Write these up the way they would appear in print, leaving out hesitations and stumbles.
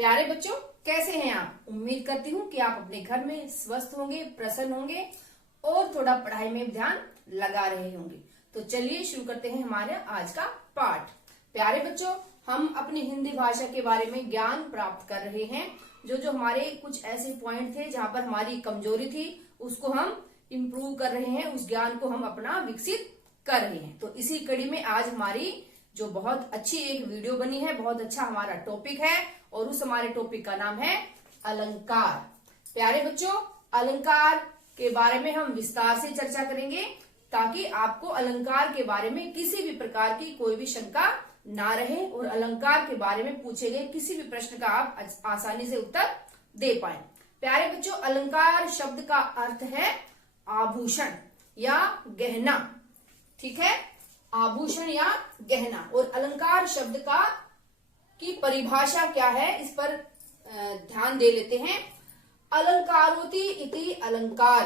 प्यारे बच्चों, कैसे हैं आप? उम्मीद करती हूँ कि आप अपने घर में स्वस्थ होंगे, प्रसन्न होंगे और थोड़ा पढ़ाई में ध्यान लगा रहे होंगे। तो चलिए शुरू करते हैं हमारे आज का पाठ। प्यारे बच्चों, हम अपनी हिंदी भाषा के बारे में ज्ञान प्राप्त कर रहे हैं। जो हमारे कुछ ऐसे पॉइंट थे जहाँ पर हमारी कमजोरी थी, उसको हम इम्प्रूव कर रहे हैं, उस ज्ञान को हम अपना विकसित कर रहे हैं। तो इसी कड़ी में आज हमारी जो बहुत अच्छी एक वीडियो बनी है, बहुत अच्छा हमारा टॉपिक है और उस हमारे टॉपिक का नाम है अलंकार। प्यारे बच्चों, अलंकार के बारे में हम विस्तार से चर्चा करेंगे ताकि आपको अलंकार के बारे में किसी भी प्रकार की कोई भी शंका ना रहे और अलंकार के बारे में पूछे गए किसी भी प्रश्न का आप आसानी से उत्तर दे पाए। प्यारे बच्चों, अलंकार शब्द का अर्थ है आभूषण या गहना। ठीक है, आभूषण या गहना। और अलंकार शब्द की परिभाषा क्या है, इस पर ध्यान दे लेते हैं। अलंकारोति इति अलंकार,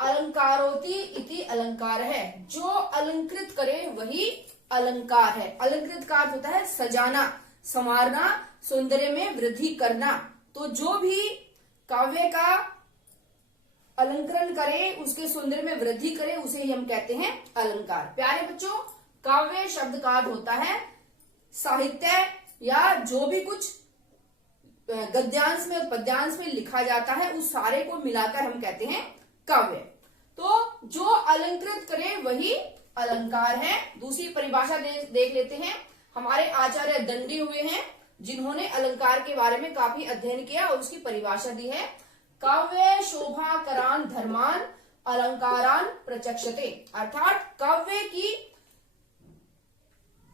अलंकारोति इति अलंकार है। जो अलंकृत करे वही अलंकार है। अलंकृत का अर्थ होता है सजाना, संवारना, सौंदर्य में वृद्धि करना। तो जो भी काव्य का अलंकरण करे, उसके सौंदर्य में वृद्धि करे, उसे ही हम कहते हैं अलंकार। प्यारे बच्चों, काव्य शब्द का अर्थ होता है साहित्य या जो भी कुछ गद्यांश में और पद्यांश में लिखा जाता है, उस सारे को मिलाकर हम कहते हैं काव्य। तो जो अलंकृत करे वही अलंकार है। दूसरी परिभाषा देख लेते हैं। हमारे आचार्य दंडी हुए हैं जिन्होंने अलंकार के बारे में काफी अध्ययन किया और उसकी परिभाषा दी है। काव्य शोभाकरान धर्मान अलंकारान प्रचक्षते। अर्थात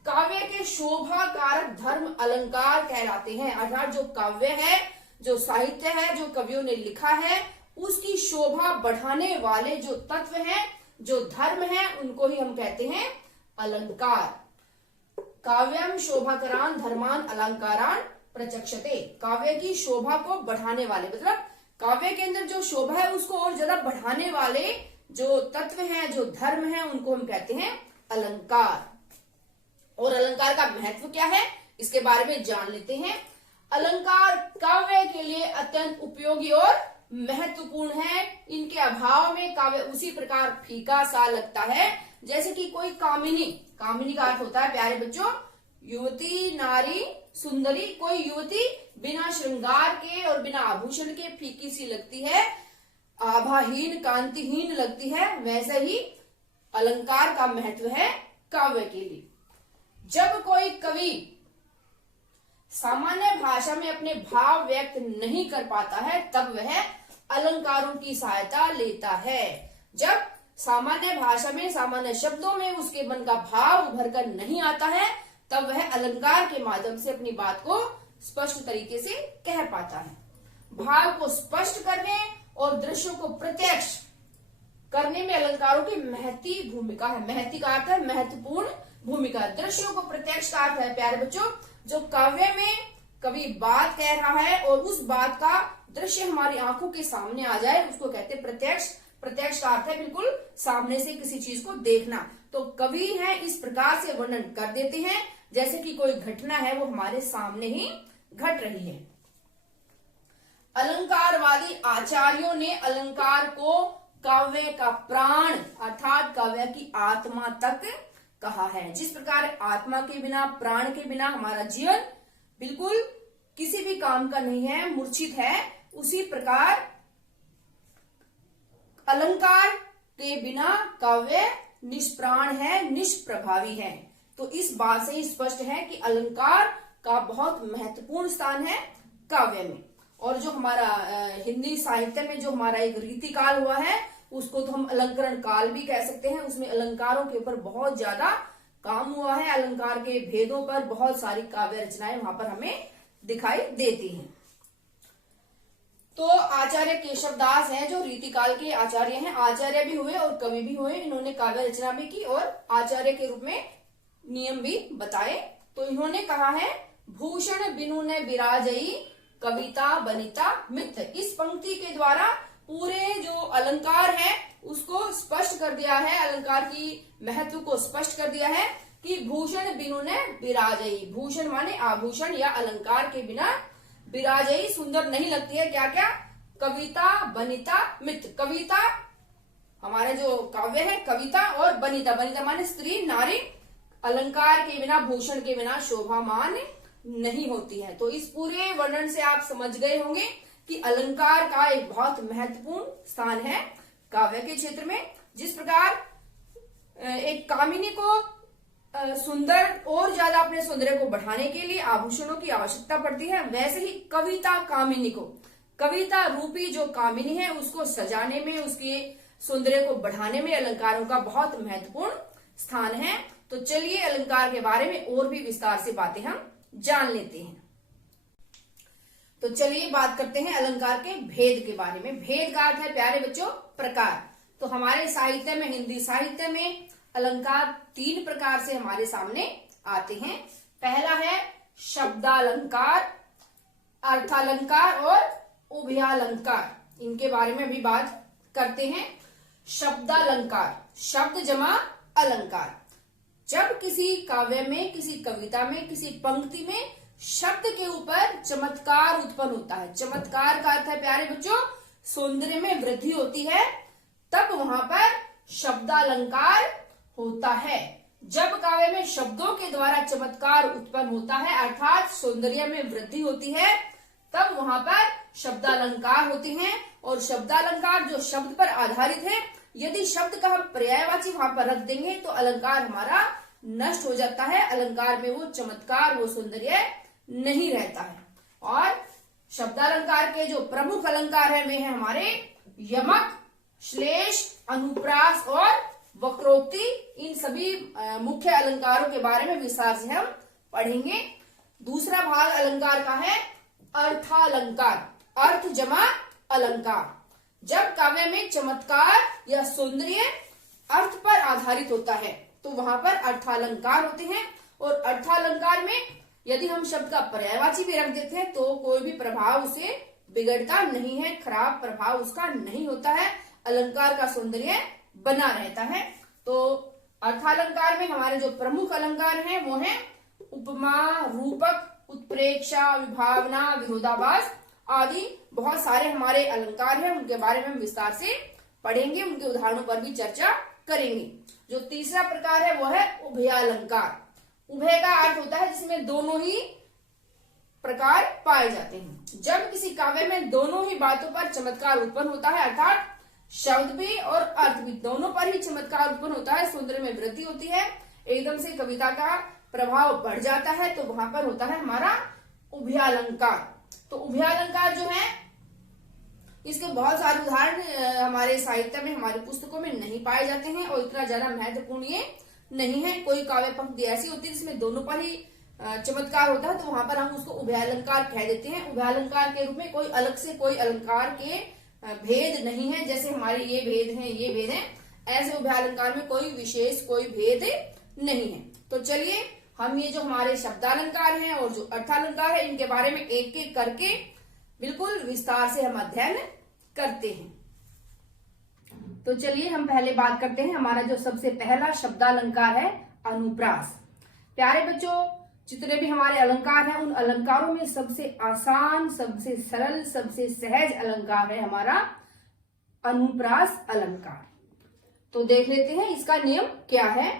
काव्य के शोभा कारक धर्म अलंकार कहलाते हैं। अर्थात जो काव्य है, जो साहित्य है, जो कवियों ने लिखा है, उसकी शोभा बढ़ाने वाले जो तत्व हैं, जो धर्म है, उनको ही हम कहते हैं अलंकार। काव्यम शोभाकरान धर्मान अलंकारान प्रचक्षते। काव्य की शोभा को बढ़ाने वाले, मतलब काव्य के अंदर जो शोभा है उसको और ज्यादा बढ़ाने वाले जो तत्व हैं, जो धर्म हैं, उनको हम कहते हैं अलंकार। और अलंकार का महत्व क्या है, इसके बारे में जान लेते हैं। अलंकार काव्य के लिए अत्यंत उपयोगी और महत्वपूर्ण है। इनके अभाव में काव्य उसी प्रकार फीका सा लगता है जैसे कि कोई कामिनी। कामिनी का अर्थ होता है प्यारे बच्चों युवती, नारी, सुंदरी। कोई युवती बिना श्रृंगार के और बिना आभूषण के फीकी सी लगती है, आभाहीन, कांतिहीन लगती है। वैसे ही अलंकार का महत्व है काव्य के लिए। जब कोई कवि सामान्य भाषा में अपने भाव व्यक्त नहीं कर पाता है, तब वह अलंकारों की सहायता लेता है। जब सामान्य भाषा में, सामान्य शब्दों में उसके मन का भाव उभर कर नहीं आता है, तब वह अलंकार के माध्यम से अपनी बात को स्पष्ट तरीके से कह पाता है। भाव को स्पष्ट करने और दृश्यों को प्रत्यक्ष करने में अलंकारों की महती भूमिका है। महती का अर्थ है महत्वपूर्ण भूमिका। दृश्यों को प्रत्यक्ष का अर्थ है प्यारे बच्चों, जो काव्य में कवि बात कह रहा है और उस बात का दृश्य हमारी आंखों के सामने आ जाए, उसको कहते हैं प्रत्यक्ष। प्रत्यक्ष का अर्थ है बिल्कुल सामने से किसी चीज को देखना। तो कवि है इस प्रकार से वर्णन कर देते हैं जैसे कि कोई घटना है वो हमारे सामने ही घट रही है। अलंकारवादी आचार्यों ने अलंकार को काव्य का प्राण अर्थात काव्य की आत्मा तक कहा है। जिस प्रकार आत्मा के बिना, प्राण के बिना हमारा जीवन बिल्कुल किसी भी काम का नहीं है, मूर्छित है, उसी प्रकार अलंकार के बिना काव्य निष्प्राण है, निष्प्रभावी है। तो इस बात से ही स्पष्ट है कि अलंकार का बहुत महत्वपूर्ण स्थान है काव्य में। और जो हमारा हिंदी साहित्य में जो हमारा एक रीतिकाल हुआ है, उसको तो हम अलंकरण काल भी कह सकते हैं। उसमें अलंकारों के ऊपर बहुत ज्यादा काम हुआ है। अलंकार के भेदों पर बहुत सारी काव्य रचनाएं वहां पर हमें दिखाई देती हैं। तो आचार्य केशवदास हैं जो रीतिकाल के आचार्य हैं, आचार्य भी हुए और कवि भी हुए। इन्होंने काव्य रचना भी की और आचार्य के रूप में नियम भी बताए। तो इन्होंने कहा है भूषण बिनु ने विराजई कविता बनिता मित्र। इस पंक्ति के द्वारा पूरे जो अलंकार है उसको स्पष्ट कर दिया है, अलंकार की महत्व को स्पष्ट कर दिया है कि भूषण बिनु ने विराजई। भूषण माने आभूषण या अलंकार के बिना विराजई सुंदर नहीं लगती है क्या क्या? कविता, बनिता, मित्र। कविता हमारे जो काव्य है, कविता और बनिता, बनिता माने स्त्री, नारी, अलंकार के बिना, भूषण के बिना शोभामान नहीं होती है। तो इस पूरे वर्णन से आप समझ गए होंगे कि अलंकार का एक बहुत महत्वपूर्ण स्थान है काव्य के क्षेत्र में। जिस प्रकार एक कामिनी को सुंदर और ज्यादा अपने सौंदर्य को बढ़ाने के लिए आभूषणों की आवश्यकता पड़ती है, वैसे ही कविता कामिनी को, कविता रूपी जो कामिनी है उसको सजाने में, उसके सौंदर्य को बढ़ाने में अलंकारों का बहुत महत्वपूर्ण स्थान है। तो चलिए अलंकार के बारे में और भी विस्तार से बातें हम जान लेते हैं। तो चलिए बात करते हैं अलंकार के भेद के बारे में। भेद का अर्थ है प्यारे बच्चों प्रकार। तो हमारे साहित्य में, हिंदी साहित्य में अलंकार 3 प्रकार से हमारे सामने आते हैं। पहला है शब्दालंकार, अर्थालंकार और उभयालंकार। इनके बारे में भी बात करते हैं। शब्दालंकार, शब्द जमा अलंकार। जब किसी काव्य में, किसी कविता में, किसी पंक्ति में शब्द के ऊपर चमत्कार उत्पन्न होता है, चमत्कार का अर्थ है प्यारे बच्चों सौंदर्य में वृद्धि होती है, तब वहां पर शब्दालंकार होता है। जब काव्य में शब्दों के द्वारा चमत्कार उत्पन्न होता है अर्थात सौंदर्य में वृद्धि होती है, तब वहां पर शब्दालंकार होते हैं। और शब्दालंकार जो शब्द पर आधारित है, यदि शब्द का हम पर्यायवाची वहां पर रख देंगे तो अलंकार हमारा नष्ट हो जाता है, अलंकार में वो चमत्कार, वो सौंदर्य नहीं रहता है। और शब्दालंकार के जो प्रमुख अलंकार है वे हैं हमारे यमक, श्लेष, अनुप्रास और वक्रोक्ति। इन सभी मुख्य अलंकारों के बारे में विस्तार से हम पढ़ेंगे। दूसरा भाग अलंकार का है अर्थालंकार, अर्थ जमा अलंकार। जब काव्य में चमत्कार या सौंदर्य अर्थ पर आधारित होता है तो वहां पर अर्थालंकार होते हैं। और अर्थालंकार में यदि हम शब्द का पर्यायवाची भी रख देते हैं तो कोई भी प्रभाव उसे बिगड़ता नहीं है, खराब प्रभाव उसका नहीं होता है, अलंकार का सौंदर्य बना रहता है। तो अर्थालंकार में हमारे जो प्रमुख अलंकार हैं वो हैं उपमा, रूपक, उत्प्रेक्षा, विभावना, विरोधाभास आदि बहुत सारे हमारे अलंकार हैं। उनके बारे में हम विस्तार से पढ़ेंगे, उनके उदाहरणों पर भी चर्चा करेंगे। जो तीसरा प्रकार है वो है उभयालंकार। उभय का अर्थ होता है जिसमें दोनों ही प्रकार पाए जाते हैं। जब किसी काव्य में दोनों ही बातों पर चमत्कार उत्पन्न होता है अर्थात शब्द भी और अर्थ भी दोनों पर ही चमत्कार उत्पन्न होता है, सौंदर्य में वृद्धि होती है, एकदम से कविता का प्रभाव बढ़ जाता है, तो वहां पर होता है हमारा उभयालंकार। तो उभयालंकार जो है इसके बहुत सारे उदाहरण हमारे साहित्य में, हमारे पुस्तकों में नहीं पाए जाते हैं और इतना ज्यादा महत्वपूर्ण ये नहीं है। कोई काव्य पंक्ति ऐसी होती है जिसमें दोनों पर ही चमत्कार होता है तो वहां पर हम उसको उभयालंकार कह देते हैं। उभयालंकार के रूप में कोई अलग से कोई अलंकार के भेद नहीं है, जैसे हमारे ये भेद हैं, ये भेद हैं, ऐसे उभयालंकार में कोई विशेष कोई भेद नहीं है। तो चलिए हम ये जो हमारे शब्दालंकार हैं और जो अर्थालंकार है इनके बारे में एक एक करके बिल्कुल विस्तार से हम अध्ययन करते हैं। तो चलिए हम पहले बात करते हैं हमारा जो सबसे पहला शब्दालंकार है अनुप्रास। प्यारे बच्चों जितने भी हमारे अलंकार हैं उन अलंकारों में सबसे आसान, सबसे सरल, सबसे सहज अलंकार है हमारा अनुप्रास अलंकार। तो देख लेते हैं इसका नियम क्या है।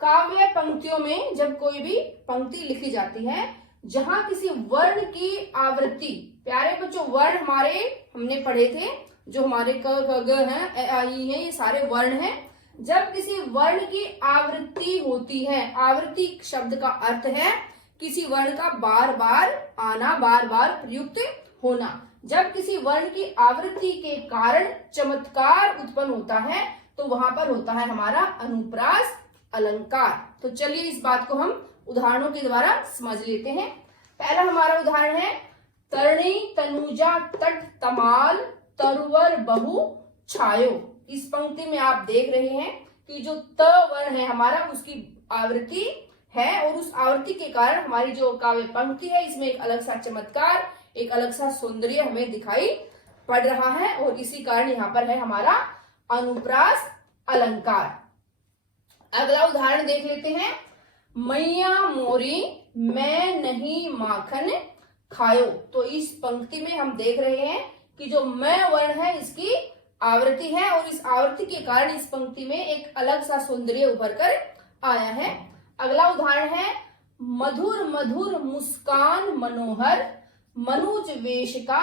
काव्य पंक्तियों में जब कोई भी पंक्ति लिखी जाती है जहां किसी वर्ण की आवृत्ति, प्यारे बच्चों वर्ण हमारे हमने पढ़े थे जो हमारे क ख ग हैं, ए आ ई हैं, ये सारे वर्ण हैं। जब किसी वर्ण की आवृत्ति होती है, आवृत्ति शब्द का अर्थ है किसी वर्ण का बार बार आना, बार बार प्रयुक्त होना। जब किसी वर्ण की आवृत्ति के कारण चमत्कार उत्पन्न होता है तो वहां पर होता है हमारा अनुप्रास अलंकार। तो चलिए इस बात को हम उदाहरणों के द्वारा समझ लेते हैं। पहला हमारा उदाहरण है तरणी तनुजा तट तमाल तरुवर बहु छायो। इस पंक्ति में आप देख रहे हैं कि जो त वर्ण है हमारा उसकी आवृत्ति है और उस आवृत्ति के कारण हमारी जो काव्य पंक्ति है इसमें एक अलग सा चमत्कार, एक अलग सा सौंदर्य हमें दिखाई पड़ रहा है और इसी कारण यहाँ पर है हमारा अनुप्रास अलंकार। अगला उदाहरण देख लेते हैं। मैया मोरी मैं नहीं माखन खायो। तो इस पंक्ति में हम देख रहे हैं कि जो म वर्ण है इसकी आवृत्ति है और इस आवृत्ति के कारण इस पंक्ति में एक अलग सा सौंदर्य उभर कर आया है। अगला उदाहरण है मधुर मधुर मुस्कान मनोहर मनुज वेश का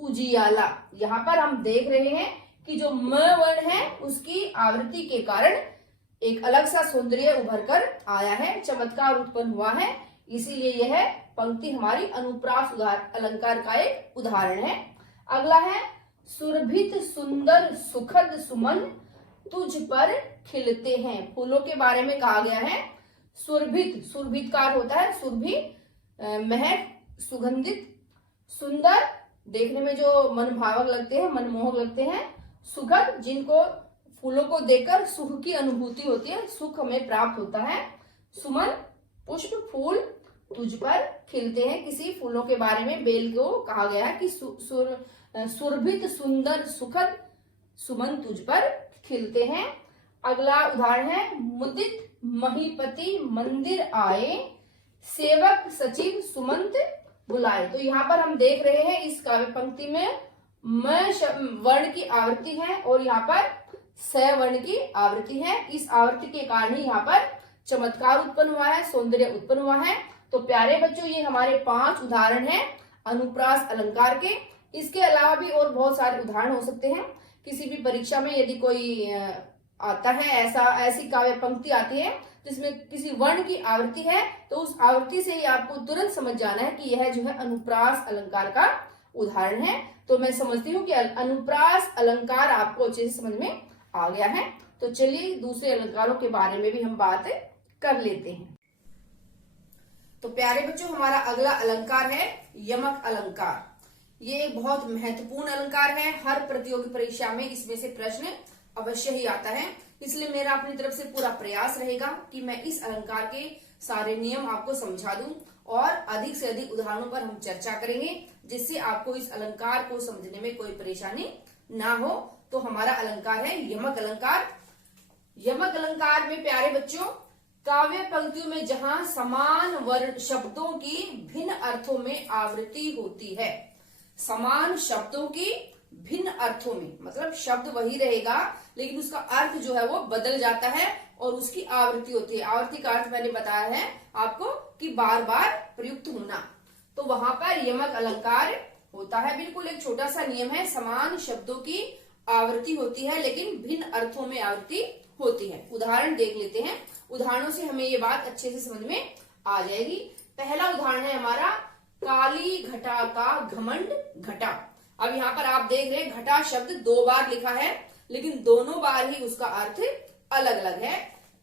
उजियाला। यहाँ पर हम देख रहे हैं कि जो म वर्ण है उसकी आवृत्ति के कारण एक अलग सा सौंदर्य उभर कर आया है, चमत्कार उत्पन्न हुआ है, इसीलिए यह पंक्ति हमारी अनुप्रास अलंकार का एक उदाहरण है। अगला है सुरभित सुंदर सुखद सुमन तुझ पर खिलते हैं। फूलों के बारे में कहा गया है। सुरभित, सुरभित का अर्थ होता है सुरभि, महक, सुगंधित, सुंदर, देखने में जो मनभावक लगते हैं, मनमोहक लगते हैं, सुखद, जिनको फूलों को देखकर सुख की अनुभूति होती है, सुख हमें प्राप्त होता है, सुमन, पुष्प, फूल, तुझ पर खिलते हैं। किसी फूलों के बारे में बेल को कहा गया है कि सुरभित सुंदर सुखद सुमन तुझ पर खिलते हैं। अगला उदाहरण है मुदित महीपति मंदिर आए सेवक सचिव सुमंत बुलाए। तो यहाँ पर हम देख रहे हैं इस काव्य पंक्ति में म वर्ण की आवृत्ति है और यहाँ पर स वर्ण की आवृत्ति है। इस आवृत्ति के कारण ही यहाँ पर चमत्कार उत्पन्न हुआ है, सौंदर्य उत्पन्न हुआ है। तो प्यारे बच्चों, ये हमारे 5 उदाहरण हैं अनुप्रास अलंकार के। इसके अलावा भी और बहुत सारे उदाहरण हो सकते हैं। किसी भी परीक्षा में यदि कोई आता है, ऐसी काव्य पंक्ति आती है जिसमें किसी वर्ण की आवृत्ति है, तो उस आवृत्ति से ही आपको तुरंत समझ जाना है कि यह जो है अनुप्रास अलंकार का उदाहरण है। तो मैं समझती हूँ कि अनुप्रास अलंकार आपको अच्छे से समझ में आ गया है। तो चलिए दूसरे अलंकारों के बारे में भी हम बात कर लेते हैं। तो प्यारे बच्चों, हमारा अगला अलंकार है यमक अलंकार। ये एक बहुत महत्वपूर्ण अलंकार है। हर प्रतियोगी परीक्षा में इसमें से प्रश्न अवश्य ही आता है, इसलिए मेरा अपनी तरफ से पूरा प्रयास रहेगा कि मैं इस अलंकार के सारे नियम आपको समझा दूं और अधिक से अधिक उदाहरणों पर हम चर्चा करेंगे, जिससे आपको इस अलंकार को समझने में कोई परेशानी ना हो। तो हमारा अलंकार है यमक अलंकार। यमक अलंकार में प्यारे बच्चों, काव्य पंक्तियों में जहां समान वर्ण शब्दों की भिन्न अर्थों में आवृत्ति होती है, समान शब्दों की भिन्न अर्थों में, मतलब शब्द वही रहेगा लेकिन उसका अर्थ जो है वो बदल जाता है और उसकी आवृत्ति होती है। आवृत्ति का अर्थ मैंने बताया है आपको कि बार बार प्रयुक्त होना। तो वहां पर यमक अलंकार होता है। बिल्कुल एक छोटा सा नियम है, समान शब्दों की आवृत्ति होती है लेकिन भिन्न अर्थों में आवृत्ति होती है। उदाहरण देख लेते हैं, उदाहरणों से हमें ये बात अच्छे से समझ में आ जाएगी। पहला उदाहरण है हमारा काली घटा का घमंड घटा। अब यहाँ पर आप देख रहे हैं घटा शब्द 2 बार लिखा है लेकिन दोनों बार ही उसका अर्थ अलग अलग है।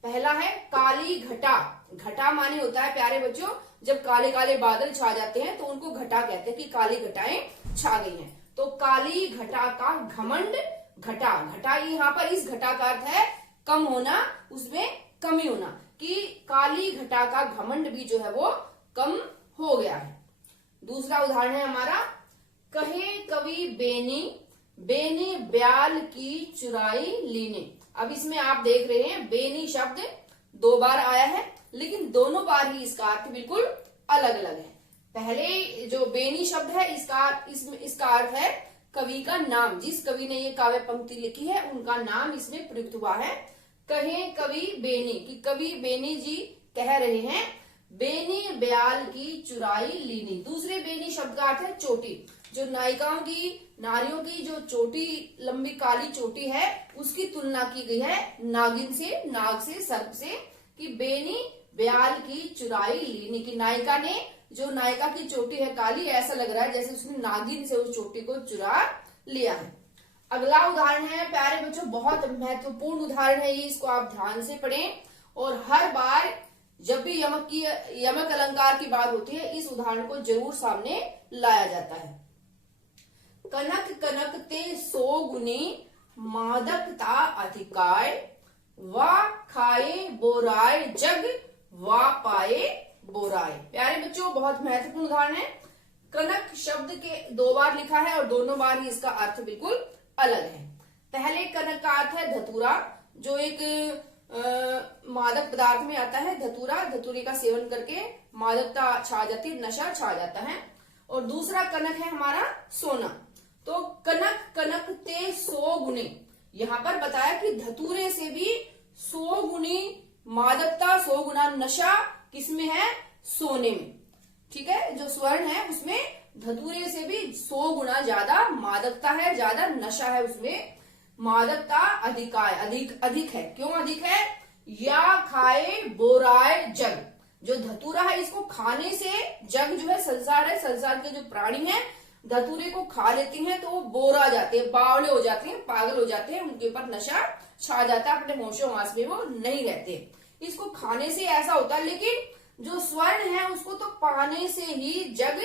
पहला है काली घटा। घटा माने होता है प्यारे बच्चों, जब काले काले बादल छा जाते हैं तो उनको घटा कहते हैं कि काली घटाएं छा गई हैं। तो काली घटा का घमंड घटा। घटा यहाँ पर इस घटा का अर्थ है कम होना, उसमें कमी होना, कि काली घटा का घमंड भी जो है वो कम हो गया है। दूसरा उदाहरण है हमारा कहे कवि बेनी बेनी ब्याल की चुराई लीने। अब इसमें आप देख रहे हैं बेनी शब्द 2 बार आया है लेकिन दोनों बार ही इसका अर्थ बिल्कुल अलग अलग है। पहले जो बेनी शब्द है इसका अर्थ है कवि का नाम, जिस कवि ने ये काव्य पंक्ति लिखी है उनका नाम इसमें प्रयुक्त हुआ है। कहे कवि बेनी, कि कवि बेनी जी कह रहे हैं बेनी ब्याल की चुराई लीनी। दूसरे बेनी शब्द का अर्थ है चोटी। जो नायिकाओं की, नारियों की जो चोटी, लंबी काली चोटी है, उसकी तुलना की गई है नागिन से, नाग से, सर्प से, कि बेनी ब्याल की चुराई लीनी, की नायिका ने, जो नायिका की चोटी है काली, ऐसा लग रहा है जैसे उसने नागिन से उस चोटी को चुरा लिया है। अगला उदाहरण है प्यारे बच्चों, बहुत महत्वपूर्ण उदाहरण है ये, इसको आप ध्यान से पढ़ें और हर बार जब भी यमक अलंकार की बात होती है इस उदाहरण को जरूर सामने लाया जाता है। कनक कनक ते 100 गुनी मादकता अधिकाय वा खाए बोराय जग वा पाए बोराय। प्यारे बच्चों, बहुत महत्वपूर्ण उदाहरण है। कनक शब्द के 2 बार लिखा है और दोनों बार ही इसका अर्थ बिल्कुल अलग है। पहले कनक का अर्थ है धतूरा, जो एक मादक पदार्थ में आता है। धतूरा, धतूरे का सेवन करके मादकता छा जाती है, नशा छा जाता है। और दूसरा कनक है हमारा सोना। तो कनक कनक ते 100 गुने, यहाँ पर बताया कि धतूरे से भी 100 गुनी मादकता, 100 गुना नशा किसमें है? सोने में। ठीक है, जो स्वर्ण है उसमें धतूरे से भी 100 गुना ज्यादा मादकता है, ज्यादा नशा है, उसमें मादकता अधिक है। क्यों अधिक है? या खाए बोराए जग, जो धतूरा है इसको खाने से जग जो है संसार है, संसार के जो प्राणी हैं धतूरे को खा लेते हैं तो वो बोरा जाते हैं, बावले हो जाते हैं, पागल हो जाते हैं, उनके ऊपर नशा छा जाता है, अपने होशो हवास में वो नहीं रहते। इसको खाने से ऐसा होता है, लेकिन जो स्वर्ण है उसको तो पाने से ही जग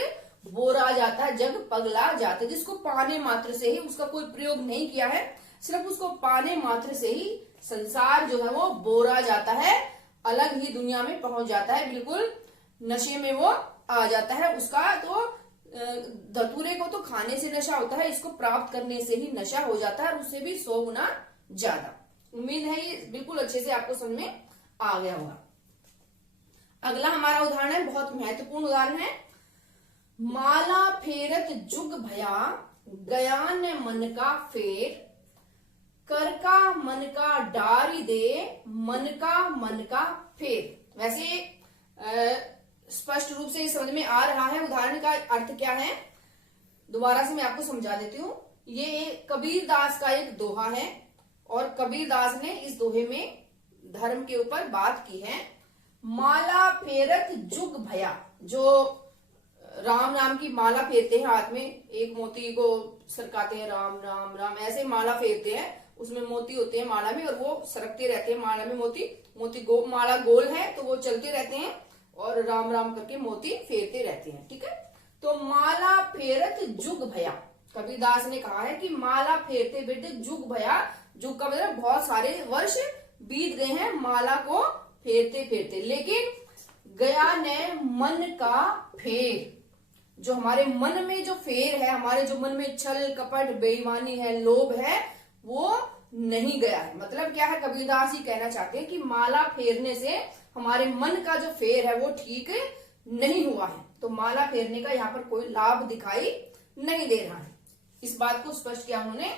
बोरा जाता है, जग पगला जाता है। जिसको पाने मात्र से ही, उसका कोई प्रयोग नहीं किया है, सिर्फ उसको पाने मात्र से ही संसार जो है वो बोरा जाता है, अलग ही दुनिया में पहुंच जाता है, बिल्कुल नशे में वो आ जाता है। उसका तो धतूरे को तो खाने से नशा होता है, इसको प्राप्त करने से ही नशा हो जाता है, और उससे भी 100 गुना ज्यादा। उम्मीद है ये बिल्कुल अच्छे से आपको समझ में आ गया होगा। अगला हमारा उदाहरण है, बहुत महत्वपूर्ण उदाहरण है। माला फेरत जुग भया, गयान मन का फेर, कर का मन का डारी दे, मन का फेर। वैसे स्पष्ट रूप से समझ में आ रहा है उदाहरण का अर्थ क्या है, दोबारा से मैं आपको समझा देती हूँ। ये कबीर दास का एक दोहा है, और कबीर दास ने इस दोहे में धर्म के ऊपर बात की है। माला फेरत जुग भया, जो राम नाम की माला फेरते हैं हाथ में, एक मोती को सरकाते हैं, राम राम राम ऐसे माला फेरते हैं, उसमें मोती होते हैं माला में, और वो सरकते रहते हैं माला में, मोती माला गोल है तो वो चलते रहते हैं और राम राम करके मोती फेरते रहते हैं। ठीक है, तो माला फेरत जुग भया, कबीरदास ने कहा है कि माला फेरते फेरते जुग भया, जुग का मतलब बहुत सारे वर्ष बीत गए हैं माला को फेरते फेरते, लेकिन गया ने मन का फेर, जो हमारे मन में जो फेर है, हमारे जो मन में छल कपट बेईमानी है, लोभ है, वो नहीं गया है। मतलब क्या है, कबीरदास ही कहना चाहते हैं कि माला फेरने से हमारे मन का जो फेर है वो ठीक नहीं हुआ है, तो माला फेरने का यहाँ पर कोई लाभ दिखाई नहीं दे रहा है। इस बात को स्पष्ट किया उन्होंने।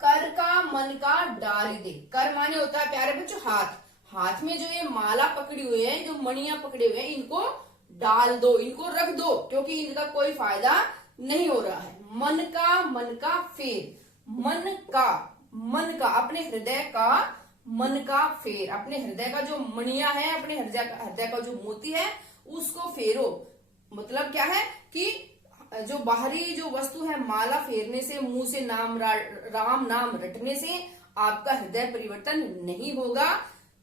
कर का मन का डारी दे, कर माने होता है प्यारे बच्चों हाथ, हाथ में जो ये माला पकड़ी हुई है, जो मणियां पकड़े हुए हैं, इनको डाल दो, इनको रख दो, क्योंकि इनका कोई फायदा नहीं हो रहा है। मन का फेर, मन का अपने हृदय का मन का फेर, अपने हृदय का जो मणियां है, अपने हृदय का जो मोती है उसको फेरो। मतलब क्या है कि जो बाहरी जो वस्तु है, माला फेरने से, मुंह से राम नाम रटने से आपका हृदय परिवर्तन नहीं होगा,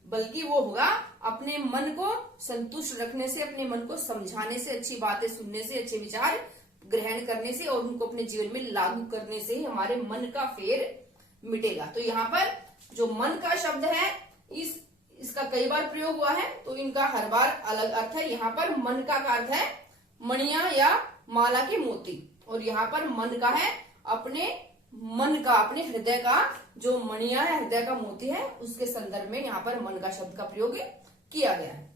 बल्कि वो होगा अपने मन को संतुष्ट रखने से, अपने मन को समझाने से, अच्छी बातें सुनने से, अच्छे विचार ग्रहण करने से और उनको अपने जीवन में लागू करने से ही हमारे मन का फेर मिटेगा। तो यहाँ पर जो मन का शब्द है, इसका कई बार प्रयोग हुआ है, तो इनका हर बार अलग अर्थ है। यहाँ पर मन का अर्थ है मणियां या माला के मोती, और यहाँ पर मन का है अपने मन का, अपने हृदय का जो मणियां है, हृदय का मोती है, उसके संदर्भ में यहाँ पर मन का शब्द का प्रयोग किया गया है।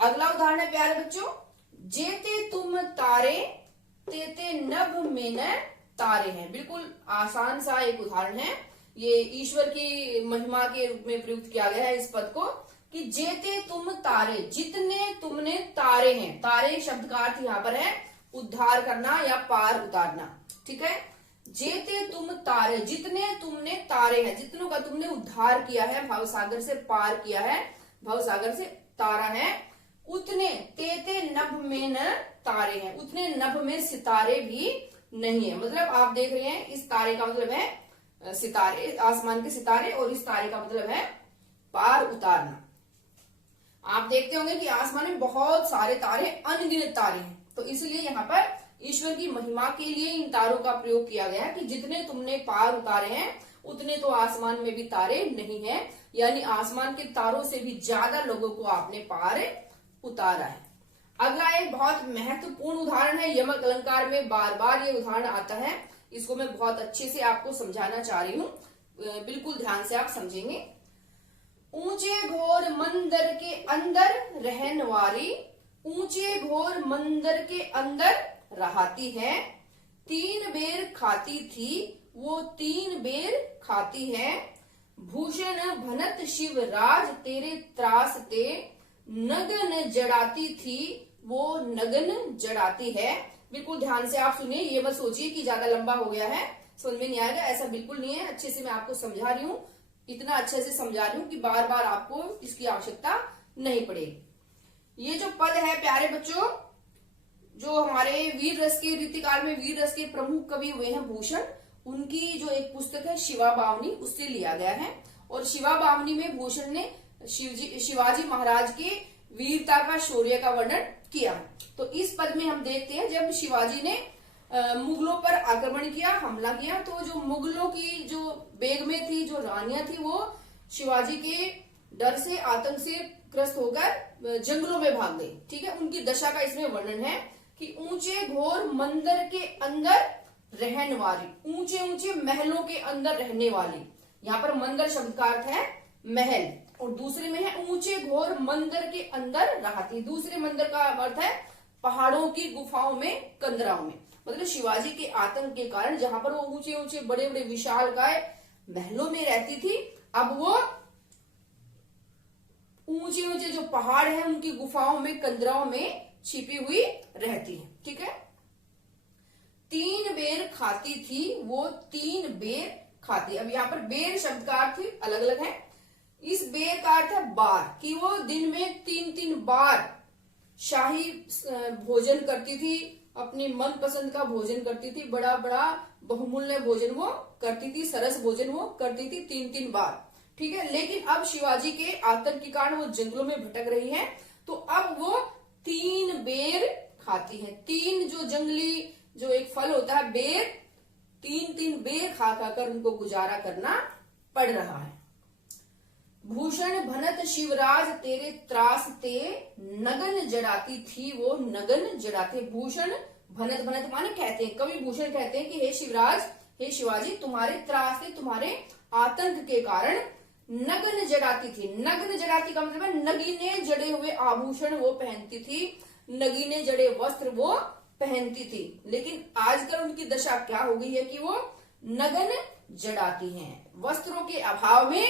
अगला उदाहरण है प्यारे बच्चों, जेते तुम तारे तेते नभ में न तारे हैं। बिल्कुल आसान सा एक उदाहरण है, ये ईश्वर की महिमा के रूप में प्रयुक्त किया गया है इस पद को, कि जेते तुम तारे, जितने तुमने तारे हैं। तारे शब्द का अर्थ यहाँ पर है उद्धार करना या पार उतारना। ठीक है, जेते तुम तारे, जितने तुमने तारे हैं, जितनों का तुमने उद्धार किया है, भवसागर से पार किया है, भवसागर से तारा है, उतने तेते नभ में न तारे हैं, उतने नभ में सितारे भी नहीं है। मतलब आप देख रहे हैं, इस तारे का मतलब है सितारे, आसमान के सितारे, और इस तारे का मतलब है पार उतारना। आप देखते होंगे कि आसमान में बहुत सारे तारे, अनगिनत तारे हैं, तो इसलिए यहाँ पर ईश्वर की महिमा के लिए इन तारों का प्रयोग किया गया कि जितने तुमने पार उतारे हैं उतने तो आसमान में भी तारे नहीं है, यानी आसमान के तारों से भी ज्यादा लोगों को आपने पार उतारा है। अगला एक बहुत महत्वपूर्ण उदाहरण है, यमक अलंकार में बार बार ये उदाहरण आता है, इसको मैं बहुत अच्छे से आपको समझाना चाह रही हूँ, बिल्कुल ध्यान से आप समझेंगे। ऊंचे घोर मंदिर के अंदर रहनवारी, ऊंचे घोर मंदिर के अंदर रहाती है, 3 बेर खाती थी वो 3 बेर खाती है, भूषण भनत शिवराज तेरे त्रास ते, नगन जड़ाती थी वो नगन जड़ाती है। बिल्कुल ध्यान से आप सुनिए, ये मत सोचिए कि ज्यादा लंबा हो गया है, समझ में नहीं आएगा, ऐसा बिल्कुल नहीं है। अच्छे से मैं आपको समझा रही हूँ, इतना अच्छे से समझा रही हूँ कि बार बार आपको इसकी आवश्यकता नहीं पड़ेगी। ये जो पद है प्यारे बच्चों, जो हमारे वीर रस के रीतिकाल में वीर रस के प्रमुख कवि हुए हैं भूषण, उनकी जो एक पुस्तक है शिवा बावनी, उससे लिया गया है। और शिवा बावनी में भूषण ने शिवाजी महाराज के वीरता का, शौर्य का वर्णन किया। तो इस पद में हम देखते हैं जब शिवाजी ने मुगलों पर आक्रमण किया, हमला किया, तो जो मुगलों की जो बेगमें थी, जो रानियां थी, वो शिवाजी के डर से, आतंक से ग्रस्त होकर जंगलों में भाग गई। ठीक है, उनकी दशा का इसमें वर्णन है कि ऊंचे घोर मंदिर के अंदर रहने वाली, ऊंचे ऊंचे महलों के अंदर रहने वाली। यहाँ पर मंदिर शब्द का अर्थ है महल, और दूसरे में है ऊंचे घोर मंदिर के अंदर रहती। दूसरे मंदिर का अर्थ है पहाड़ों की गुफाओं में, कंदराओं में। मतलब शिवाजी के आतंक के कारण जहां पर वो ऊंचे ऊंचे बड़े बड़े विशालकाय महलों में रहती थी, अब वो ऊंचे ऊंचे जो पहाड़ हैं उनकी गुफाओं में, कंदराओं में छिपी हुई रहती है। ठीक है, 3 बेर खाती थी वो 3 बेर खाती। अब यहाँ पर बेर शब्द का अर्थ अलग अलग है। इस बेर का अर्थ है बार, कि वो दिन में 3-3 बार शाही भोजन करती थी, अपनी मनपसंद का भोजन करती थी, बड़ा बड़ा बहुमूल्य भोजन वो करती थी, सरस भोजन वो करती थी 3-3 बार। ठीक है, लेकिन अब शिवाजी के आतंक के कारण वो जंगलों में भटक रही है, तो अब वो 3 बेर खाती है। 3 जो जंगली जो एक फल होता है बेर, 3-3 बेर खा खाकर उनको गुजारा करना पड़ रहा है। भूषण भनत शिवराज तेरे त्रास ते, नगन जड़ाती थी वो नगन जड़ाते। भूषण भनत, भनत माने कहते हैं, कवि भूषण कहते हैं कि हे शिवराज, हे शिवाजी, तुम्हारे त्रास से, तुम्हारे आतंक के कारण नगन जड़ाती थी। नग्न जड़ाती का मतलब है नगीने जड़े हुए आभूषण वो पहनती थी, नगीने जड़े वस्त्र वो पहनती थी। लेकिन आजकल उनकी दशा क्या हो गई है कि वो नगन जड़ाती हैं। वस्त्रों के अभाव में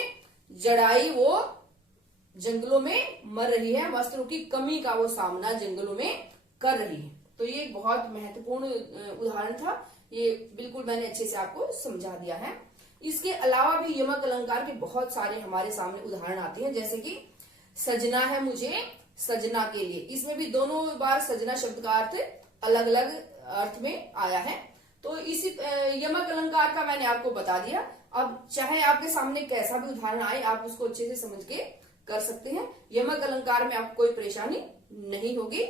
जड़ाई वो जंगलों में मर रही है, वस्त्रों की कमी का वो सामना जंगलों में कर रही है। तो ये एक बहुत महत्वपूर्ण उदाहरण था, ये बिल्कुल मैंने अच्छे से आपको समझा दिया है। इसके अलावा भी यमक अलंकार के बहुत सारे हमारे सामने उदाहरण आते हैं, जैसे कि सजना है मुझे सजना के लिए, इसमें भी दोनों बार सजना शब्द का अर्थ अलग अलग अर्थ में आया है। तो इसी यमक अलंकार का मैंने आपको बता दिया। अब चाहे आपके सामने कैसा भी उदाहरण आए, आप उसको अच्छे से समझ के कर सकते हैं। यमक अलंकार में आपको कोई परेशानी नहीं होगी।